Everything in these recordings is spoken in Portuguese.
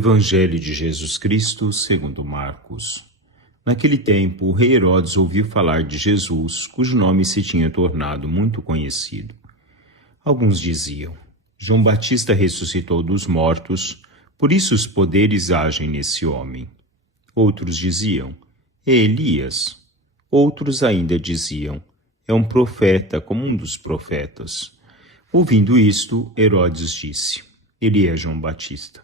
Evangelho de Jesus Cristo segundo Marcos. Naquele tempo, o rei Herodes ouviu falar de Jesus, cujo nome se tinha tornado muito conhecido. Alguns diziam: João Batista ressuscitou dos mortos, por isso os poderes agem nesse homem. Outros diziam: é Elias. Outros ainda diziam: é um profeta, como um dos profetas. Ouvindo isto, Herodes disse: ele é João Batista.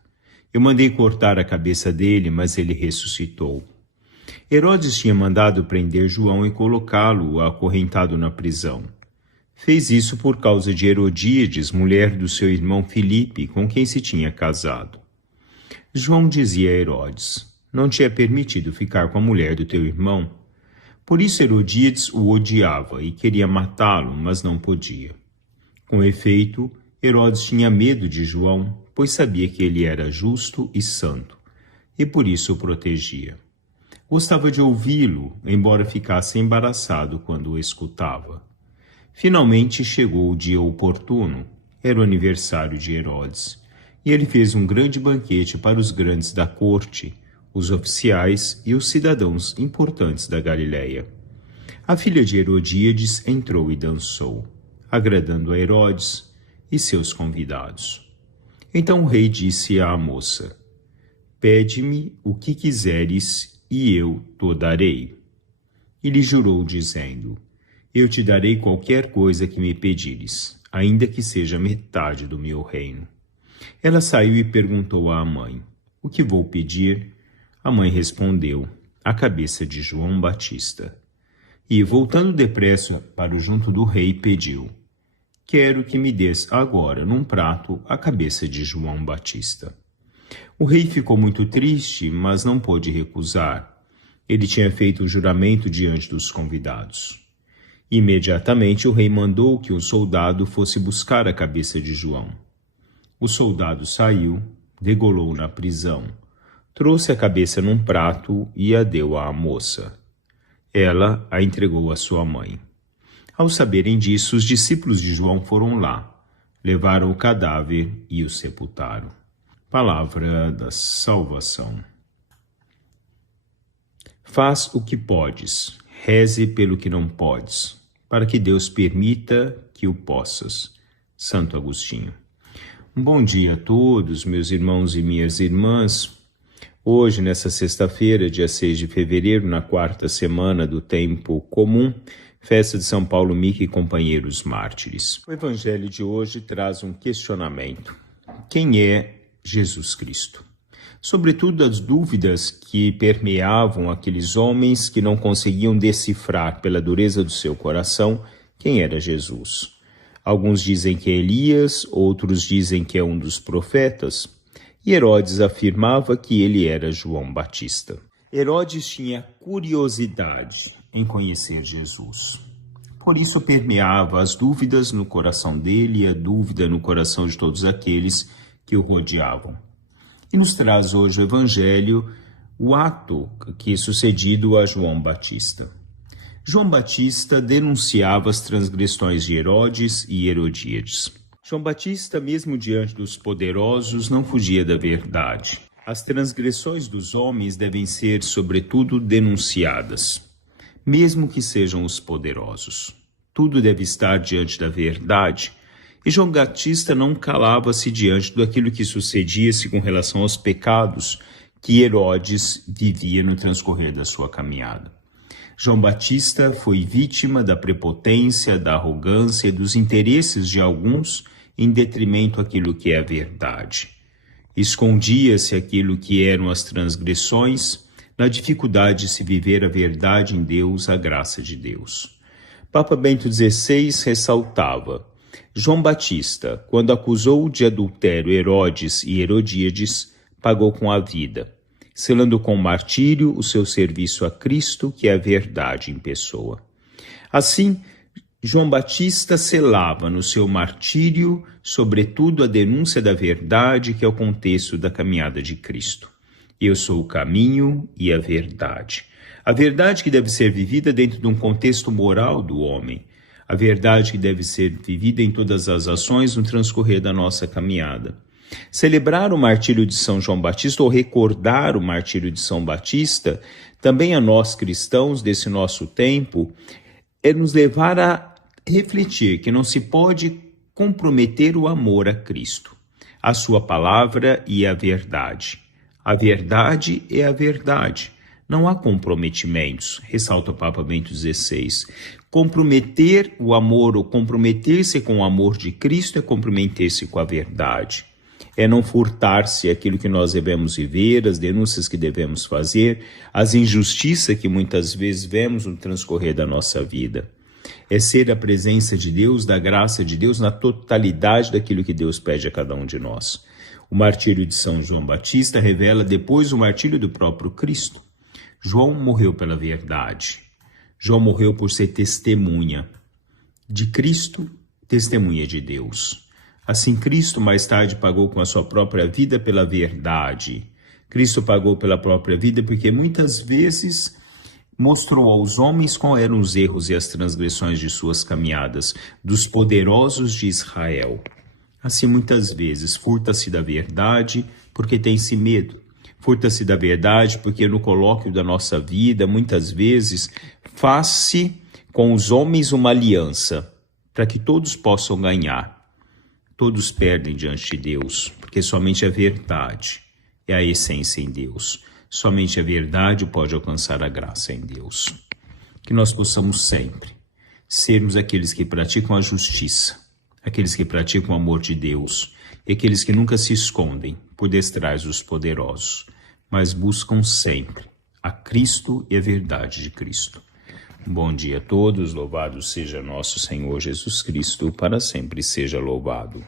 Eu mandei cortar a cabeça dele, mas ele ressuscitou. Herodes tinha mandado prender João e colocá-lo acorrentado na prisão. Fez isso por causa de Herodíades, mulher do seu irmão Filipe, com quem se tinha casado. João dizia a Herodes: não te é permitido ficar com a mulher do teu irmão? Por isso Herodíades o odiava e queria matá-lo, mas não podia. Com efeito, Herodes tinha medo de João, pois sabia que ele era justo e santo, e por isso o protegia. Gostava de ouvi-lo, embora ficasse embaraçado quando o escutava. Finalmente chegou o dia oportuno. Era o aniversário de Herodes, e ele fez um grande banquete para os grandes da corte, os oficiais e os cidadãos importantes da Galiléia. A filha de Herodíades entrou e dançou, agradando a Herodes e seus convidados. Então o rei disse à moça: pede-me o que quiseres e eu te darei. E lhe jurou, dizendo: eu te darei qualquer coisa que me pedires, ainda que seja metade do meu reino. Ela saiu e perguntou à mãe: o que vou pedir? A mãe respondeu: a cabeça de João Batista. E, voltando depressa para o junto do rei, pediu: quero que me des agora, num prato, a cabeça de João Batista. O rei ficou muito triste, mas não pôde recusar. Ele tinha feito o juramento diante dos convidados. Imediatamente o rei mandou que um soldado fosse buscar a cabeça de João. O soldado saiu, degolou na prisão, trouxe a cabeça num prato e a deu à moça. Ela a entregou à sua mãe. Ao saberem disso, os discípulos de João foram lá, levaram o cadáver e o sepultaram. Palavra da salvação. Faz o que podes, reze pelo que não podes, para que Deus permita que o possas. Santo Agostinho. Um bom dia a todos, meus irmãos e minhas irmãs. Hoje, nessa sexta-feira, dia 6 de fevereiro, na quarta semana do tempo comum, festa de São Paulo Mique e companheiros mártires. O evangelho de hoje traz um questionamento. Quem é Jesus Cristo? Sobretudo as dúvidas que permeavam aqueles homens que não conseguiam decifrar pela dureza do seu coração quem era Jesus. Alguns dizem que é Elias, outros dizem que é um dos profetas, e Herodes afirmava que ele era João Batista. Herodes tinha curiosidade em conhecer Jesus. Por isso permeava as dúvidas no coração dele e a dúvida no coração de todos aqueles que o rodeavam. E nos traz hoje o Evangelho, o ato que sucedido a João Batista. João Batista denunciava as transgressões de Herodes e Herodíades. João Batista, mesmo diante dos poderosos, não fugia da verdade. As transgressões dos homens devem ser, sobretudo, denunciadas, mesmo que sejam os poderosos. Tudo deve estar diante da verdade. E João Batista não calava-se diante daquilo que sucedia-se com relação aos pecados que Herodes vivia no transcorrer da sua caminhada. João Batista foi vítima da prepotência, da arrogância e dos interesses de alguns em detrimento daquilo que é a verdade. Escondia-se aquilo que eram as transgressões, na dificuldade de se viver a verdade em Deus, a graça de Deus. Papa Bento XVI ressaltava: João Batista, quando acusou de adultério Herodes e Herodíades, pagou com a vida, selando com martírio o seu serviço a Cristo, que é a verdade em pessoa. Assim, João Batista selava no seu martírio, sobretudo, a denúncia da verdade, que é o contexto da caminhada de Cristo. Eu sou o caminho e a verdade. A verdade que deve ser vivida dentro de um contexto moral do homem. A verdade que deve ser vivida em todas as ações no transcorrer da nossa caminhada. Celebrar o martírio de São João Batista ou recordar o martírio de São Batista, também a nós cristãos desse nosso tempo, é nos levar a refletir que não se pode comprometer o amor a Cristo, a sua palavra e a verdade. A verdade é a verdade. Não há comprometimentos, ressalta o Papa Bento XVI. Comprometer o amor ou comprometer-se com o amor de Cristo é comprometer-se com a verdade. É não furtar-se aquilo que nós devemos viver, as denúncias que devemos fazer, as injustiças que muitas vezes vemos no transcorrer da nossa vida. É ser a presença de Deus, da graça de Deus, na totalidade daquilo que Deus pede a cada um de nós. O martírio de São João Batista revela depois o martírio do próprio Cristo. João morreu pela verdade. João morreu por ser testemunha de Cristo, testemunha de Deus. Assim, Cristo mais tarde pagou com a sua própria vida pela verdade. Cristo pagou pela própria vida porque muitas vezes mostrou aos homens quais eram os erros e as transgressões de suas caminhadas, dos poderosos de Israel. Assim, muitas vezes, furta-se da verdade porque tem-se medo. Furta-se da verdade porque no colóquio da nossa vida, muitas vezes, faz-se com os homens uma aliança para que todos possam ganhar. Todos perdem diante de Deus, porque somente a verdade é a essência em Deus. Somente a verdade pode alcançar a graça em Deus. Que nós possamos sempre sermos aqueles que praticam a justiça, aqueles que praticam o amor de Deus e aqueles que nunca se escondem por detrás dos poderosos, mas buscam sempre a Cristo e a verdade de Cristo. Bom dia a todos, louvado seja nosso Senhor Jesus Cristo, para sempre seja louvado.